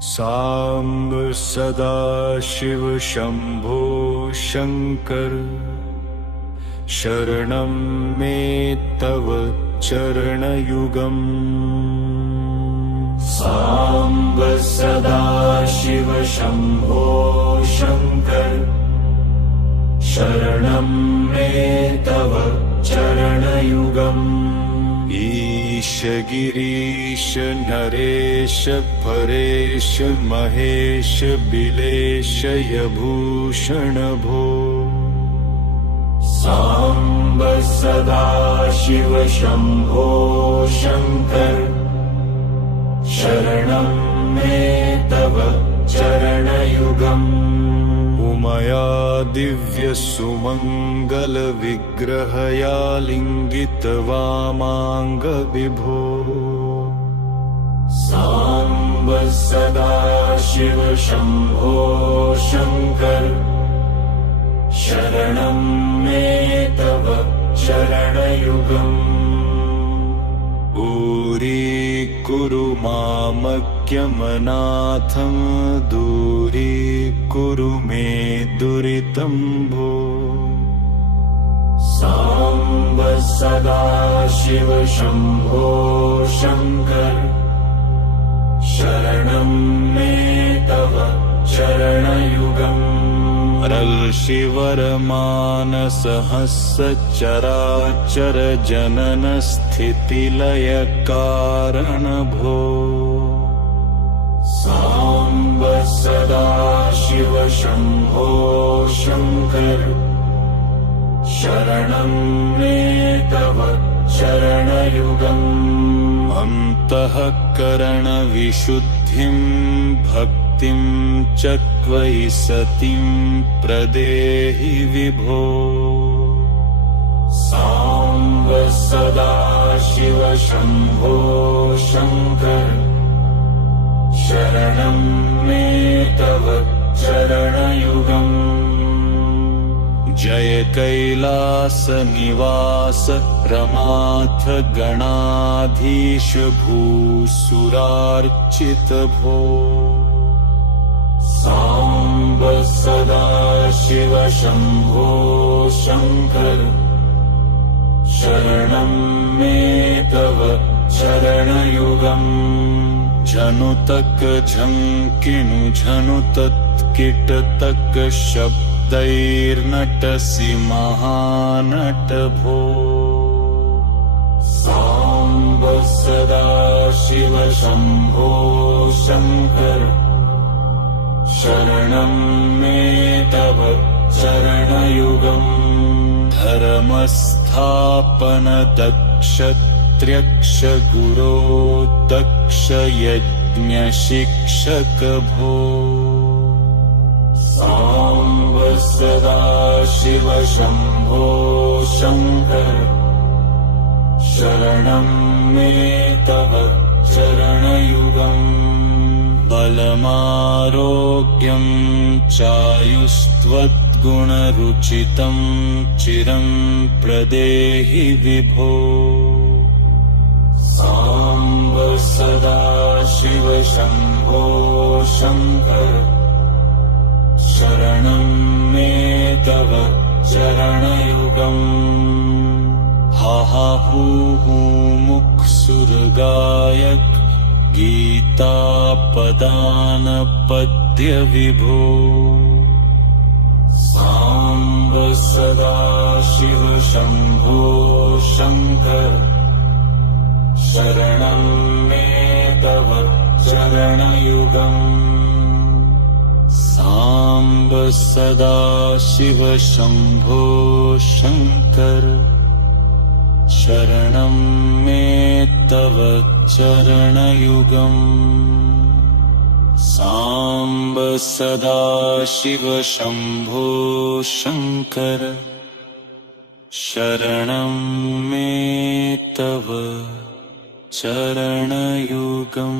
साम्ब सदा शिव शंभो शंकर, शरणं मे तव चरणयुगम्। साम्ब सदा शिव शंभो शंकर, शरणं मे तव चरणयुगम्। ईश गिरीश नरेश परेश महेश बिलेश यभूषण भो। साम्ब सदा शिव शंभो शंकर, शरणं मे तव चरणयुगम्। उमया दिव्य सुमंगल विग्रहया लिंगित वामांग विभो। साम्ब सदा शिव शंभो शंकर, शरणं मे तव चरणयुगम्। दूरीकुरु मामक्यमनाथं, दूरीकुरु मे दुरितं भो। साम्ब सदा शिव शंभो शंकर, शरणं मे तव चरणयुगम्। रलशिवरमानसहस्रचराचर जनन स्थितिलय कारण भो। साम्ब सदा शिव शंभो शंकर, शरणं मे तव चरणयुगम्। अन्तःकरण विशुद्धिं भक्तिं च त्वयि सतिं प्रदेहि विभो। साम्ब सदा शिव शंभो शंकर, शरणं मे तव चरणयुगम्। जय कैलास निवास रमाथ गणाधीश भूसुरार्चित भो। साम्ब सदा शिव शंभो शंकर, शरणं मे तव चरणयुगम्। झनुतक झंकिनु झनुतत्किटतक शब्दैर्नटसि महानट भो। साम्ब सदा शिव शंभो शंकर, शरणं मे तव चरणयुगम्। धर्मस्थापन दक्ष त्र्यक्ष गुरो दक्ष यज्ञ शिक्षक भो। साम्ब सदा शिव शंभो शंकर, शरणं मे तव चरणयुगम्। बलमारोग्यं चायुस्त्वद्गुणरुचितं चिरं प्रदेहि विभो। साम्ब सदा शिव शंभो शंकर, शरणं मे तव चरणयुगम्। हा हा हू हू मुक्सुरगायक, गीतापदान पद्य विभो। साम्ब सदा शिव शंभो शंकर, शरणं मे तव चरणयुगम्। साम्ब सदा शिव शंभो शंकर, शरणं मे तव चरणयुगम्। साम्ब सदा शिव शंभो शंकर, शरणं मे तव चरणयुगम्।